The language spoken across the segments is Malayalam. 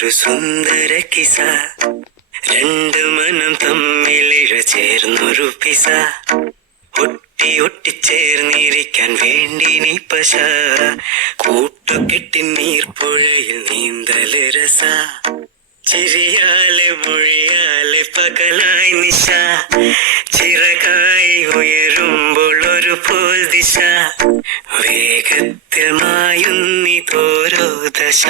ഒരു സുന്ദര കിസ, രണ്ട് മനം തമ്മിലിഴ ചേർന്നൊരു പിസ, ഒട്ടി ഒട്ടിച്ചേർന്നിരിക്കാൻ വേണ്ടി നീ പശ, കൂട്ടുകെട്ടി നീർപ്പുഴയിൽ നീന്തല് രസ, ചിരിയാലെ മൊഴിയാലെ പകലായി നിശ, ചിറകായി ഉയരുമ്പോൾ ഒരു പോൽ ദിശ, വേഗത്തിൽ മായുന്നിതോരോ ദശ,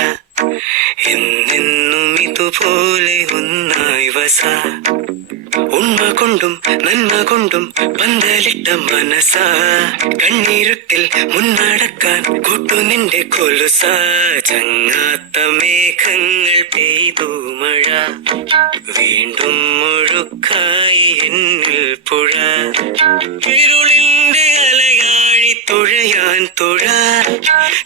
എന്നെന്നും ഇതുപോലെ ഒന്നായി വസ, ഉണ്മ കൊണ്ടും നന്മ കൊണ്ടും പന്തലിട്ട മനസ, കണ്ണീരുട്ടിൽ മുന്നടക്കാൻ കൂട്ടു നിന്റെ കൊലുസ, ചങ്ങാത്ത മേഘങ്ങൾ പെയ്തു മഴ, വീണ്ടും മുഴുക്കായി എന്നിൽ പുഴ, ഇരുളിന്റെ അലയാഴി തുഴയാൻ തുഴ,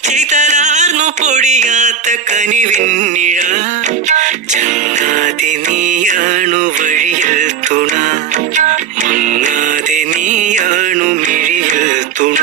ചിതലാർന്നു പൊടിയാത്ത കനിവിന്നിഴ, ചങ്ങാതി നീയാണു വഴിയിൽ തുണ, മങ്ങാതെ നീയാണു മിഴിയിൽ തുണ.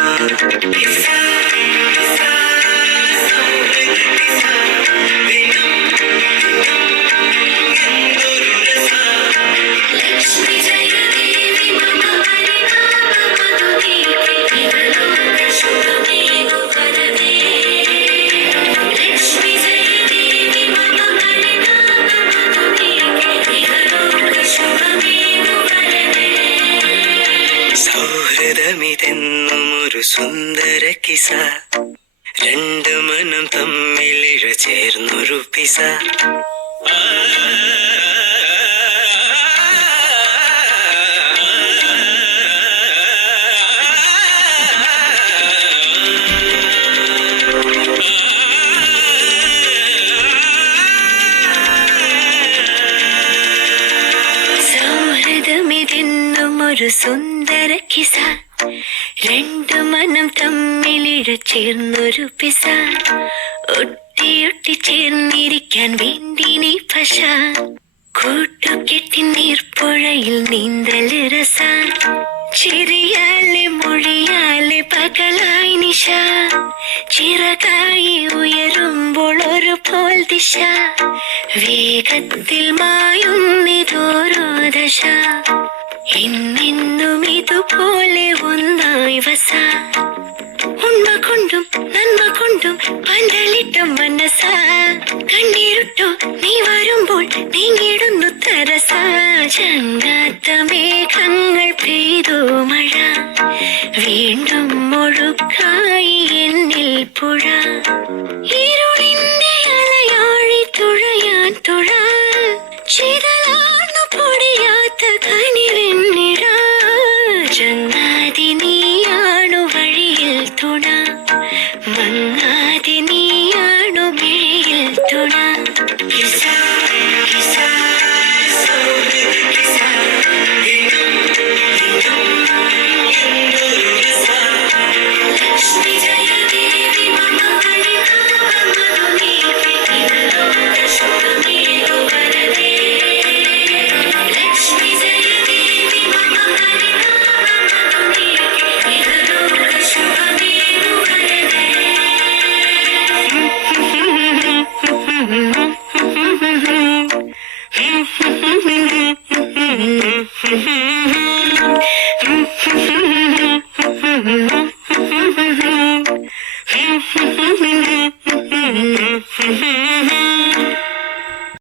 സൗഹൃദമിതെന്നും ഒരു സുന്ദര കിസ, രണ്ട് മനം തമ്മിലിഴ ചേർന്നൊരു പിസ. സൗഹൃദമിതെന്നും ഒരു സുന്ദര കിസ, രണ്ടു മനം തമ്മിലിഴ ചേർന്നൊരു പിസ, ഒട്ടിയൊട്ടി ചേർന്നിരിക്കാൻ വേണ്ടി നീ പശ, കൂട്ടുകെട്ടി നീർപ്പുഴയിൽ നീന്തല് രസ, ചിരിയാലെ മൊഴിയാലെ പകലായി നിശ, ചിറകായി ഉയരുമ്പോൾ ഒരു പോൽ ദിശ, വേഗത്തിൽ മായുന്നിതോരോ ദശ, എന്നെന്നും ഇതുപോലെ ഒന്നായി വസ, ഉണ്മ കൊണ്ടും നന്മ കൊണ്ടും പന്തലിട്ട മനസ, കണ്ണീരുട്ടോ നീ വരുമ്പോൾ നീങ്ങിടുന്നു തരസ, ചങ്ങാത്ത മേഘങ്ങൾ പെയ്തു മഴ, വീണ്ടും മുഴുക്കായി എന്നിൽ പുഴ, ഇരുളിന്റെ അലയാഴി തുഴയാൻ തുഴ,